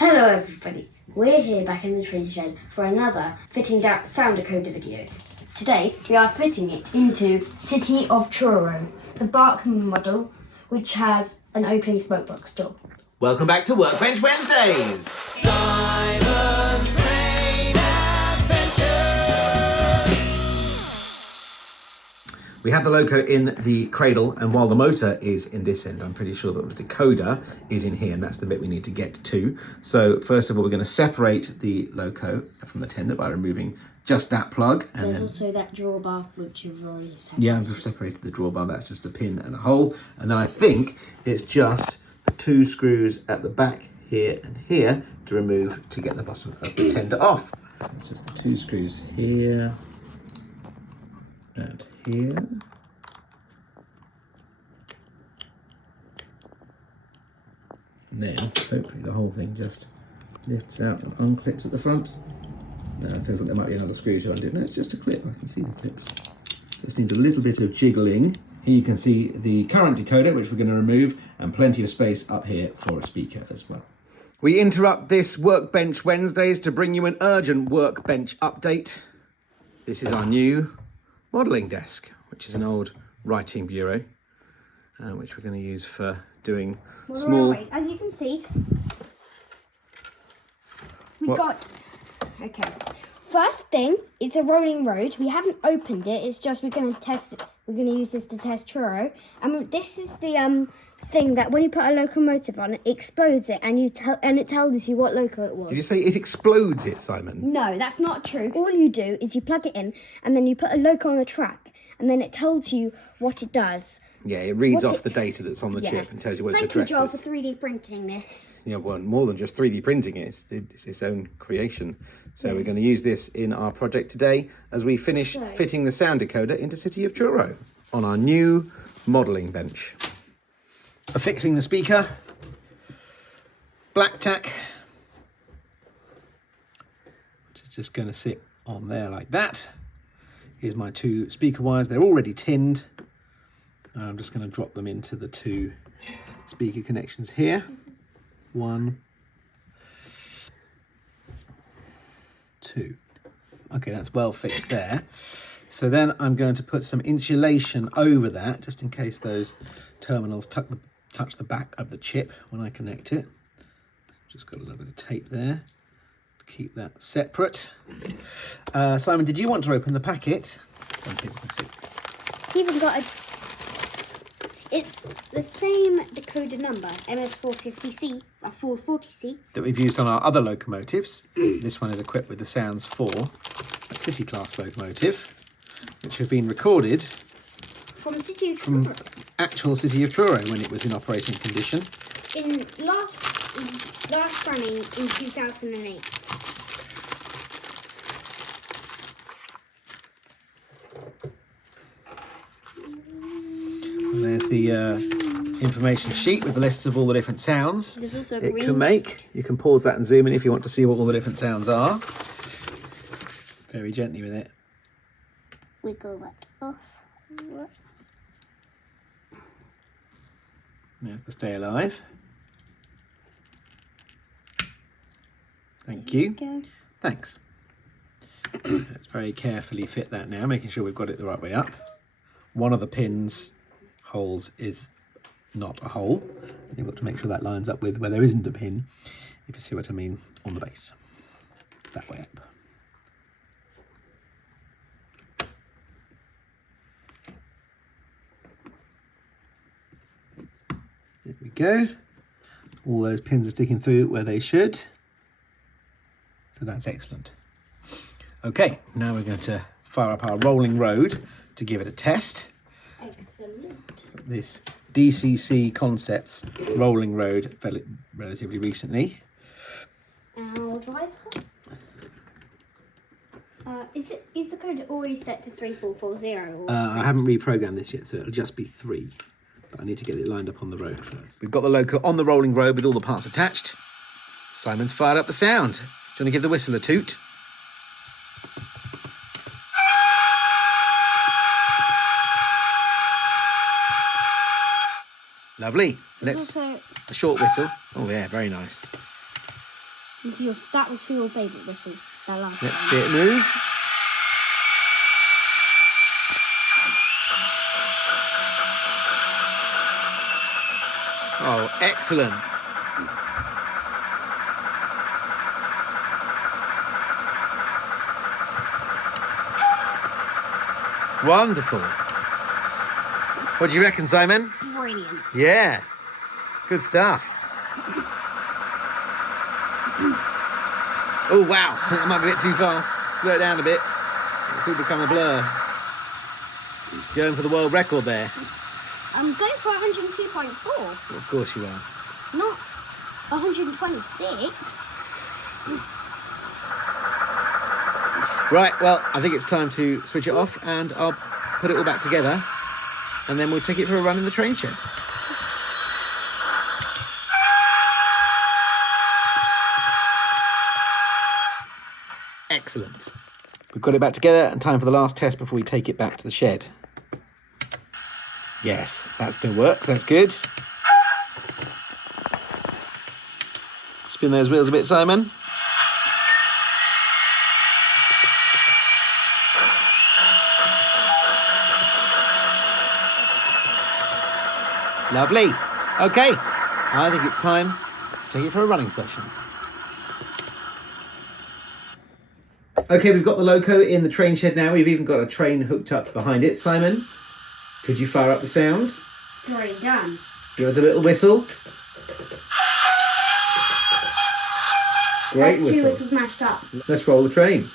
Hello everybody, we're here back in the train shed for another fitting down sound decoder video. Today we are fitting it into City of Truro, the Bachmann model which has an opening smoke box door. Welcome back to Workbench Wednesdays! Simon's Train Adventures! We have the loco in the cradle, and while the motor is in this end, I'm pretty sure that the decoder is in here, and that's the bit we need to get to. So first of all, we're going to separate the loco from the tender by removing just that plug. And there's then, also that drawbar which you've already separated. Yeah, I've separated the drawbar, that's just a pin and a hole. And then I think it's just the two screws at the back here and here to remove to get the bottom of the tender off. It's just the two screws here and here. And then hopefully the whole thing just lifts out and unclips at the front. Now it feels like there might be another screw to undo. No, it's just a clip, I can see the clips. Just needs a little bit of jiggling. Here you can see the current decoder, which we're going to remove, and plenty of space up here for a speaker as well. We interrupt this Workbench Wednesdays to bring you an urgent workbench update. This is our new modelling desk, which is an old writing bureau, which we're going to use for doing small... As you can see, okay. First thing, it's a rolling road. We haven't opened it. It's just we're going to test it. We're going to use this to test Truro. And this is the thing that when you put a locomotive on, it explodes it, and it tells you what loco it was. Did you say it explodes it, Simon? No, that's not true. All you do is you plug it in, and then you put a loco on the track, and then it tells you what it does. Yeah, it reads off the data that's on the chip and tells you what its address is. Thank you, Joel, for 3D printing this. Yeah, well, more than just 3D printing it, it's its own creation. So we're going to use this in our project today as we finish fitting the sound decoder into City of Truro on our new modelling bench. Affixing the speaker, black tack, which is just going to sit on there like that. Here's my two speaker wires, they're already tinned. I'm just going to drop them into the two speaker connections here. 1, 2. Okay, that's well fixed there. So then I'm going to put some insulation over that, just in case those terminals touch the back of the chip when I connect it. Just got a little bit of tape there to keep that separate. Simon, did you want to open the packet? It's even got it's the same decoder number, MS440c, 440c. That we've used on our other locomotives. This one is equipped with the sounds for a City class locomotive, which have been recorded from actual City of Truro when it was in operating condition. In last running in 2008. And there's the information sheet with the lists of all the different sounds it can make. You can pause that and zoom in if you want to see what all the different sounds are. Very gently with it. Wiggle that off. There's the stay alive. Thank you. Thanks. Let's very carefully fit that now, making sure we've got it the right way up. One of the pins holes is not a hole. You've got to make sure that lines up with where there isn't a pin, if you see what I mean, on the base. That way up. There we go. All those pins are sticking through where they should. So that's excellent. Okay, now we're going to fire up our rolling road to give it a test. Excellent. This DCC Concepts rolling road relatively recently. Our driver. Is the code already set to 3440? I haven't reprogrammed this yet, so it'll just be 3. But I need to get it lined up on the road first. We've got the loco on the rolling road with all the parts attached. Simon's fired up the sound. Do you want to give the whistle a toot? Lovely. Let's a short whistle. Oh yeah, very nice. That was your favourite whistle. That last Let's one. see it move. Oh, excellent. Wonderful. What do you reckon, Simon? Brilliant. Yeah, good stuff. Oh, wow, I think that might be a bit too fast. Slow it down a bit. It's all become a blur. Going for the world record there. I'm going for 102.4. Of course you are. Not 126. Right, well, I think it's time to switch it off and I'll put it all back together and then we'll take it for a run in the train shed. Excellent. We've got it back together and time for the last test before we take it back to the shed. Yes, that still works, that's good. Spin those wheels a bit, Simon. Lovely. Okay, I think it's time to take it for a running session. Okay, we've got the loco in the train shed now. We've even got a train hooked up behind it. Simon, could you fire up the sound? It's already done. Give us a little whistle. Great There's two whistle. whistles mashed up. Let's roll the train.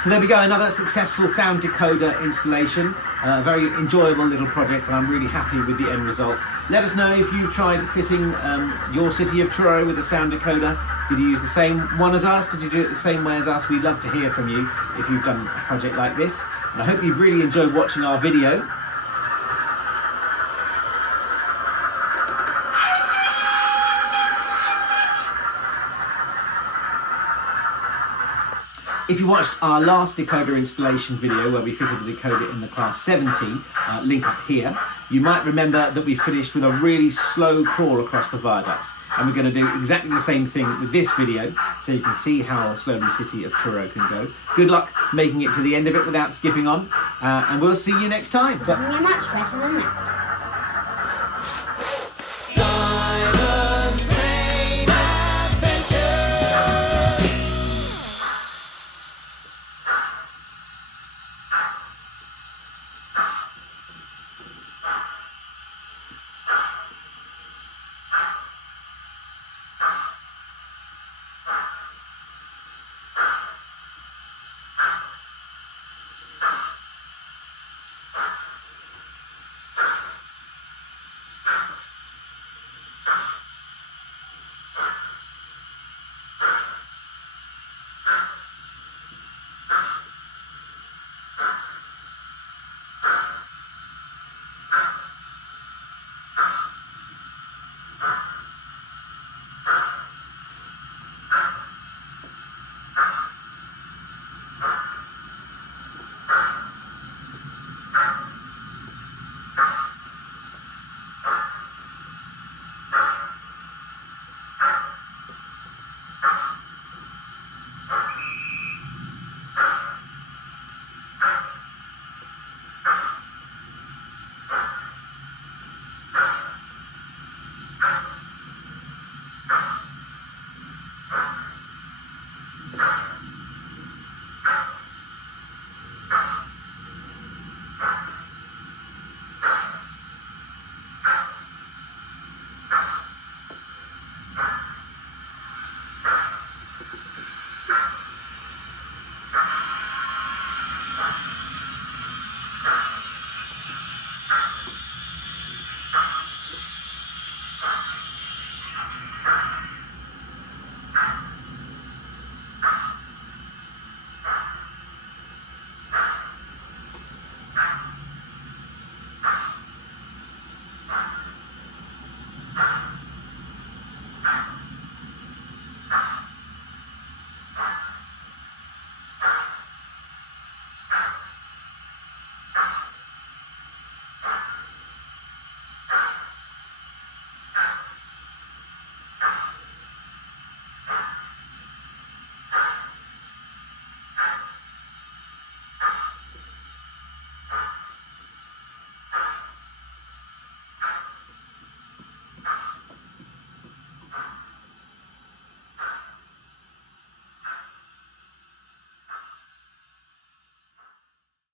So there we go, another successful sound decoder installation. A very enjoyable little project and I'm really happy with the end result. Let us know if you've tried fitting your City of Truro with a sound decoder. Did you use the same one as us? Did you do it the same way as us? We'd love to hear from you if you've done a project like this. And I hope you've really enjoyed watching our video. If you watched our last decoder installation video where we fitted the decoder in the class 70, link up here, you might remember that we finished with a really slow crawl across the viaducts. And we're going to do exactly the same thing with this video, so you can see how slowly City of Truro can go. Good luck making it to the end of it without skipping on, and we'll see you next time. Doesn't get much better than that.